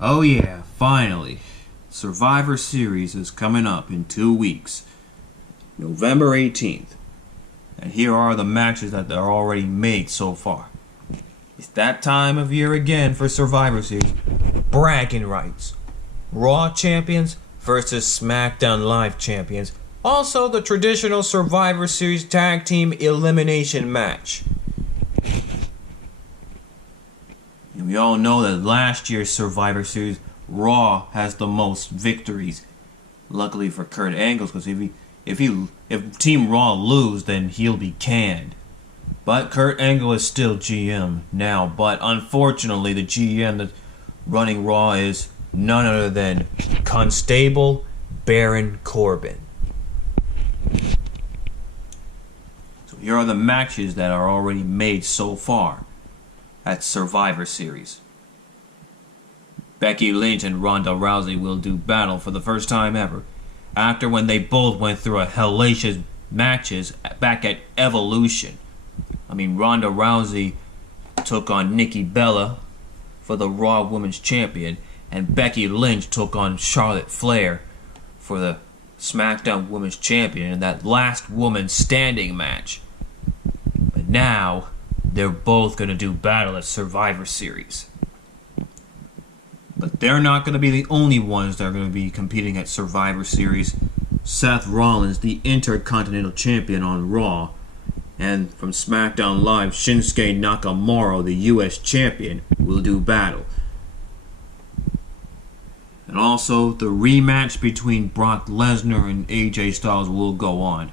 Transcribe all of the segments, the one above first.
Oh yeah, finally. Survivor Series is coming up in 2 weeks. November 18th. And here are the matches that are already made so far. It's that time of year again for Survivor Series. Bragging rights. Raw champions versus Smackdown Live champions. Also the traditional Survivor Series tag team elimination match. And we all know that last year's Survivor Series, Raw has the most victories. Luckily for Kurt Angle, because if Team Raw lose, then he'll be canned. But Kurt Angle is still GM now. But unfortunately, the GM that's running Raw is none other than Constable Baron Corbin. So here are the matches that are already made so far at Survivor Series. Becky Lynch and Ronda Rousey will do battle for the first time ever, after when they both went through a hellacious matches back at Evolution. Ronda Rousey took on Nikki Bella for the Raw Women's Champion, and Becky Lynch took on Charlotte Flair for the SmackDown Women's Champion in that last woman standing match. But now, they're both going to do battle at Survivor Series. But they're not going to be the only ones that are going to be competing at Survivor Series. Seth Rollins, the intercontinental champion on Raw, and from Smackdown Live, Shinsuke Nakamura, the US champion, will do battle. And also, the rematch between Brock Lesnar and AJ Styles will go on.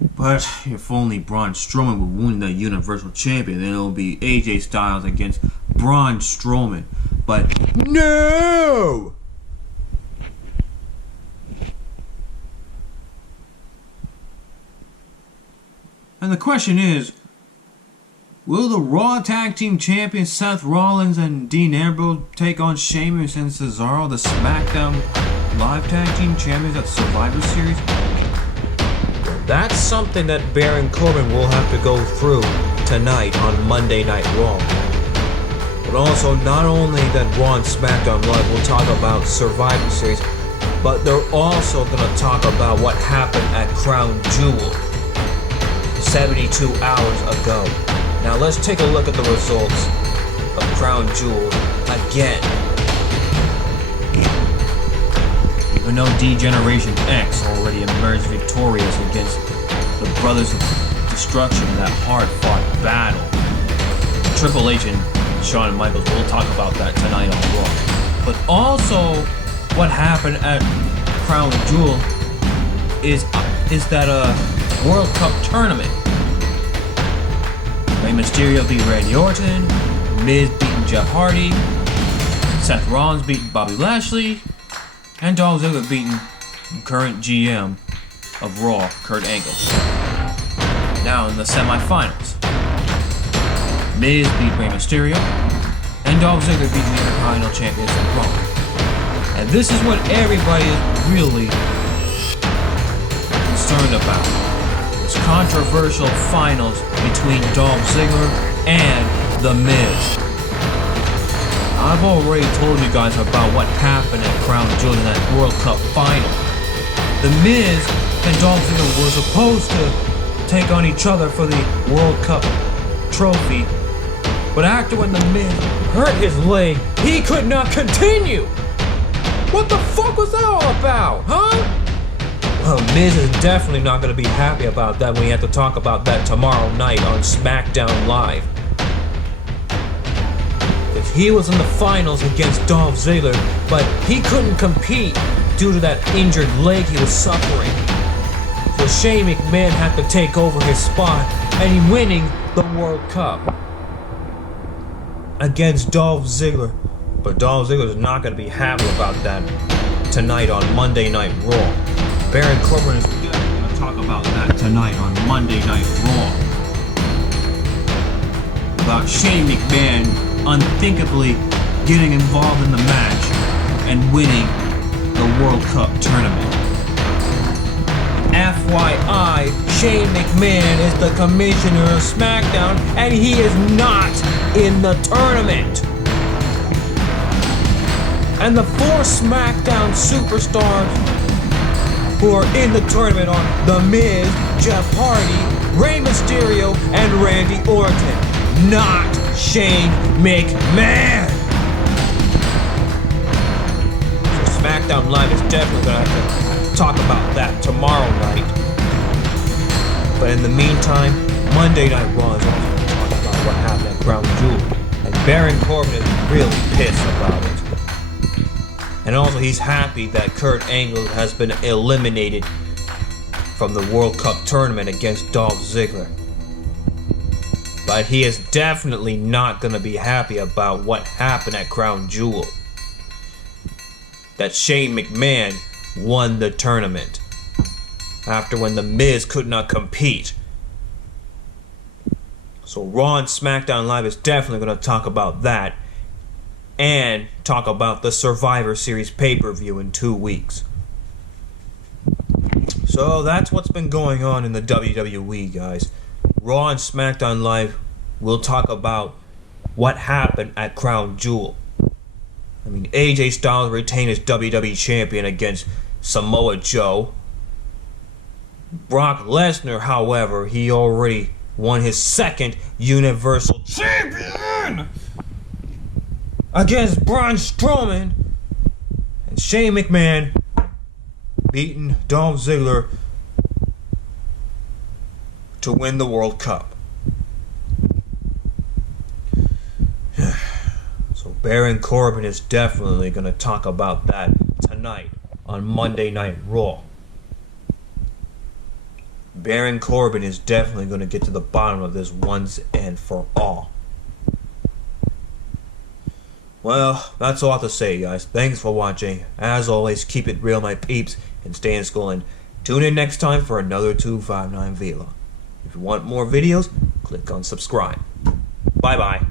But if only Braun Strowman would win the Universal Champion, then it will be AJ Styles against Braun Strowman. But no! And the question is, will the Raw Tag Team Champions Seth Rollins and Dean Ambrose take on Sheamus and Cesaro, the SmackDown Live Tag Team Champions at Survivor Series? That's something that Baron Corbin will have to go through tonight on Monday Night Raw. But also, not only that Raw and SmackDown Live will talk about Survivor Series, but they're also going to talk about what happened at Crown Jewel 72 hours ago. Now let's take a look at the results of Crown Jewel again. Even though D-Generation X already emerged victorious against the Brothers of Destruction in that hard-fought battle, Triple H and Shawn Michaels will talk about that tonight on Raw. But also, what happened at Crown Jewel is that World Cup tournament. Rey Mysterio beat Randy Orton, Miz beating Jeff Hardy, Seth Rollins beating Bobby Lashley, and Dolph Ziggler beating current GM of Raw, Kurt Angle. Now in the semifinals, Miz beat Rey Mysterio, and Dolph Ziggler beat the Intercontinental Champions of Raw. And this is what everybody is really concerned about. This controversial finals between Dolph Ziggler and The Miz. I've already told you guys about what happened at Crown Jewel in that World Cup final. The Miz and Dolph Ziggler were supposed to take on each other for the World Cup trophy, but after when The Miz hurt his leg, he could not continue. What the fuck was that all about, huh? Well, Miz is definitely not going to be happy about that when we have to talk about that tomorrow night on Smackdown Live. If he was in the finals against Dolph Ziggler, but he couldn't compete due to that injured leg he was suffering. So Shane McMahon had to take over his spot, and he winning the World Cup against Dolph Ziggler. But Dolph Ziggler is not going to be happy about that tonight on Monday Night Raw. Baron Corbin is definitely going to talk about that tonight on Monday Night Raw. About Shane McMahon unthinkably getting involved in the match and winning the World Cup tournament. FYI, Shane McMahon is the commissioner of SmackDown and he is not in the tournament. And the 4 Smackdown superstars who are in the tournament are The Miz, Jeff Hardy, Rey Mysterio, and Randy Orton. Not Shane McMahon. So SmackDown Live is definitely going to have to talk about that tomorrow night. But in the meantime, Monday Night Raw is also going to talk about what happened at Crown Jewel. And Baron Corbin is really pissed about it. And also he's happy that Kurt Angle has been eliminated from the World Cup tournament against Dolph Ziggler. But he is definitely not going to be happy about what happened at Crown Jewel. That Shane McMahon won the tournament after when The Miz could not compete. So Raw and SmackDown Live is definitely going to talk about that and talk about the Survivor Series pay-per-view in 2 weeks. So that's what's been going on in the WWE, guys. Raw and SmackDown Live will talk about what happened at Crown Jewel. I mean, AJ Styles retained as WWE Champion against Samoa Joe. Brock Lesnar, however, he already won his 2nd Universal Champion against Braun Strowman. And Shane McMahon beating Dolph Ziggler to win the World Cup. So Baron Corbin is definitely going to talk about that tonight on Monday Night Raw. Baron Corbin is definitely going to get to the bottom of this once and for all. Well, that's all I have to say, guys. Thanks for watching. As always, keep it real, my peeps, and stay in school. And tune in next time for another 259 vlog. If you want more videos, click on subscribe. Bye-bye.